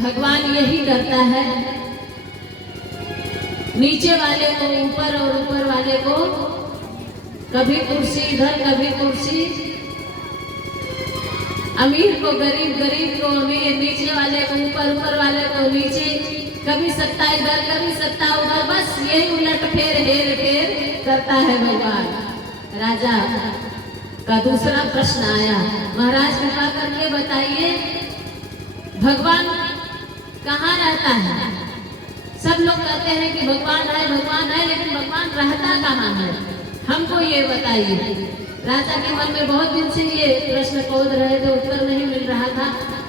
भगवान यही करता है, नीचे वाले को ऊपर और ऊपर वाले को कभी कुर्सी इधर कभी कुर्सी, अमीर को गरीब, गरीब को अमीर, नीचे वाले को ऊपर, ऊपर वाले को नीचे, कभी सत्ता इधर कभी सत्ता उधर, बस यही उलट फेर हेर फेर करता है भगवान। राजा का दूसरा प्रश्न आया, महाराज कृपा करके बताइए भगवान कहाँ रहता है? सब लोग कहते हैं कि भगवान है, लेकिन भगवान रहता कहाँ है? हमको ये बताइए। राजा के मन में बहुत दिन से ये प्रश्न खोद रहे थे, उत्तर नहीं मिल रहा था।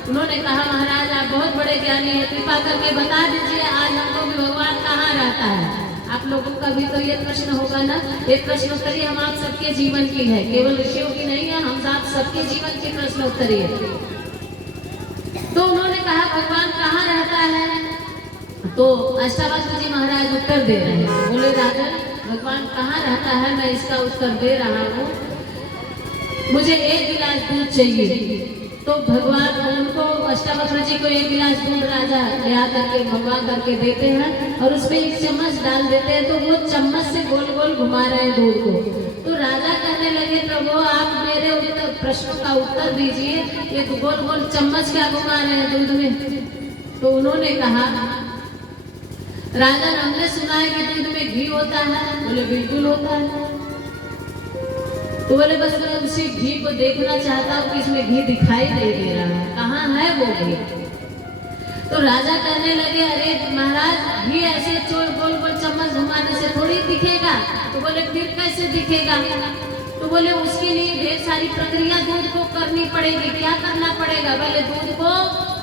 उन्होंने कहा महाराज आप बहुत बड़े ज्ञानी हैं, कृपा करके बता दीजिए आज हमको भी भगवान कहाँ रहता है। आप लोगों का भी तो ये प्रश्न होगा ना, ये प्रश्नोत्तरी हम आप सबके जीवन की है, केवल ऋषियों की नहीं है, हम आप सबके जीवन की प्रश्नोत्तरी है। तो उन्होंने कहा भगवान कहाँ रहता है? तो अष्टावक्र जी महाराज उत्तर दे रहे हैं, बोले राजन भगवान कहाँ रहता है मैं इसका उत्तर दे रहा हूँ, मुझे 1 गिलास दूध चाहिए। तो भगवान उनको अष्टावक्र जी को 1 गिलास दूध राजा ले आकर के भगवा करके देते हैं और उसमें 1 चम्मच डाल देते हैं, तो वो चम्मच से गोल गोल घुमा रहे हैं दूध को। तो राजा कहने लगे प्रभु आप मेरे उत्तर प्रश्नों का उत्तर दीजिए, ये तो गोल गोल चम्मच क्या घुमा रहे हैं दूध में? तो उन्होंने कहा राजन हमने सुना है कि दूध में घी होता है। बोले बिल्कुल होता है। तो बोले बस मैं उसी घी को देखना चाहता हूँ कि इसमें घी दिखाई नहीं दे रहा है, कहाँ है वो घी? तो राजा कहने लगे अरे महाराज घी ऐसे गोल गोल चम्मच घुमाने से थोड़ी दिखेगा। तो बोले फिर कैसे दिखेगा? तो बोले उसके लिए ढेर सारी प्रक्रिया दूध को करनी पड़ेगी। क्या करना पड़ेगा? बोले दूध को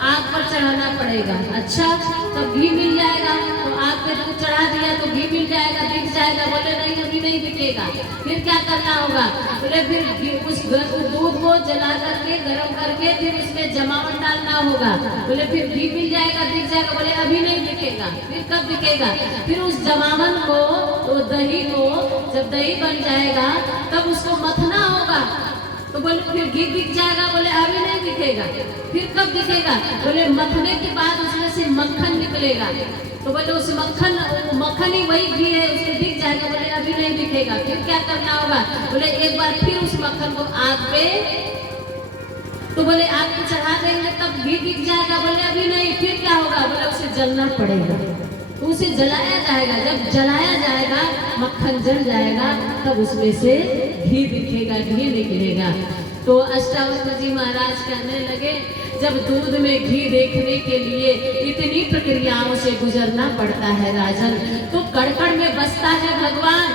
आग पर चढ़ाना पड़ेगा। अच्छा तब घी मिल जाएगा। तो आग पे दूध चढ़ा दिया तो घी मिल जाएगा, दिख जाएगा। बोले नहीं अभी नहीं दिखेगा। फिर क्या करना होगा? बोले फिर उस दूध को जला करके गर्म करके फिर उसमें जमावट डालना होगा। बोले फिर घी मिल जाएगा, दिख जाएगा। बोले अभी नहीं दिखेगा। फिर कब दिखेगा? फिर उस जमावन को, तो दही को, जब दही बन जाएगा तब उसको मथना होगा। तो बोले फिर घी दिख जाएगा। बोले अभी नहीं दिखेगा। फिर कब दिखेगा? बोले मथने के बाद उसमें से मक्खन निकलेगा। तो बोले उस मक्खन ही वही घी है, उसको दिख जाएगा। बोले अभी नहीं दिखेगा। फिर क्या करना होगा? बोले एक बार फिर उस मक्खन को आग पे, तो बोले आग पे चढ़ा देंगे तब घी दिख जाएगा। बोले अभी नहीं। फिर क्या होगा? बोले उसे जलना पड़ेगा। तो उसे जलाया जाएगा। जब जलाया जाएगा मक्खन जल जाएगा तब उसमें से घी दिखेगा, घी निकलेगा। तो अष्टावक्र जी महाराज कहने लगे जब दूध में घी देखने के लिए इतनी प्रक्रियाओं से गुजरना पड़ता है राजन, तो कड़कड़ में बसता है भगवान,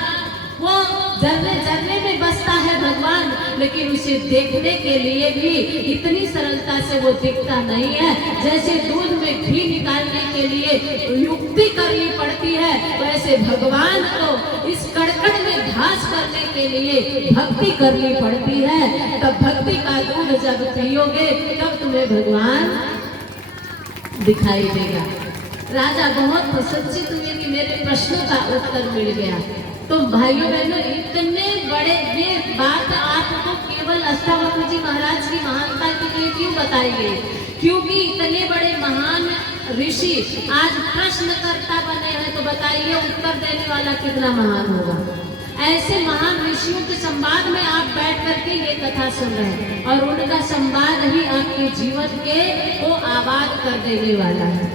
वो जलने जलने में बसता है भगवान, लेकिन उसे देखने के लिए भी इतनी सरलता से वो दिखता नहीं है। जैसे दूध में घी निकालने के लिए युक्ति करनी पड़ती है, वैसे भगवान को इस कड़कड़ में घास करने के लिए भक्ति करनी पड़ती है। तब भक्ति का दूध जब पियोगे तब तुम्हें भगवान दिखाई देगा। राजा बहुत प्रसन्नचित्त हुए कि मेरे प्रश्नों का उत्तर मिल गया। तो भाइयों बहनों इतने बड़े ये बात आपको केवल अष्टावक्र जी महाराज की महानता के लिए क्यों बताई गई? क्योंकि इतने बड़े महान ऋषि आज प्रश्नकर्ता बने हैं, तो बताइए उत्तर देने वाला कितना महान होगा। ऐसे महान ऋषियों के संवाद में आप बैठ करके ये कथा सुन रहे हैं और उनका संवाद ही आपके जीवन के को आबाद कर देने वाला है।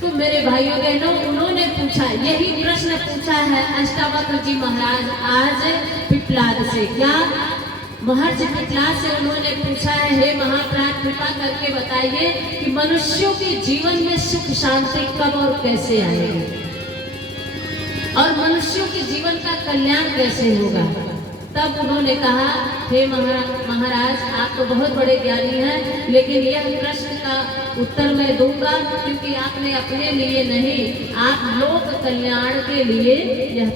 तो मेरे भाइयों बहनों उन्होंने पूछा, यही प्रश्न पूछा है अष्टावक्र जी महाराज आज पिपलाद से। क्या? महर्षि पिपलाद से उन्होंने पूछा है हे महाप्राण कृपा करके बताइए कि मनुष्यों के जीवन में सुख शांति कब और कैसे आएगी और मनुष्यों के जीवन का कल्याण कैसे होगा? तब उन्होंने कहा हे महाराज आप तो बहुत बड़े ज्ञानी हैं, लेकिन यह प्रश्न का उत्तर मैं दूंगा क्योंकि आपने अपने लिए नहीं, आप लोक कल्याण के लिए यह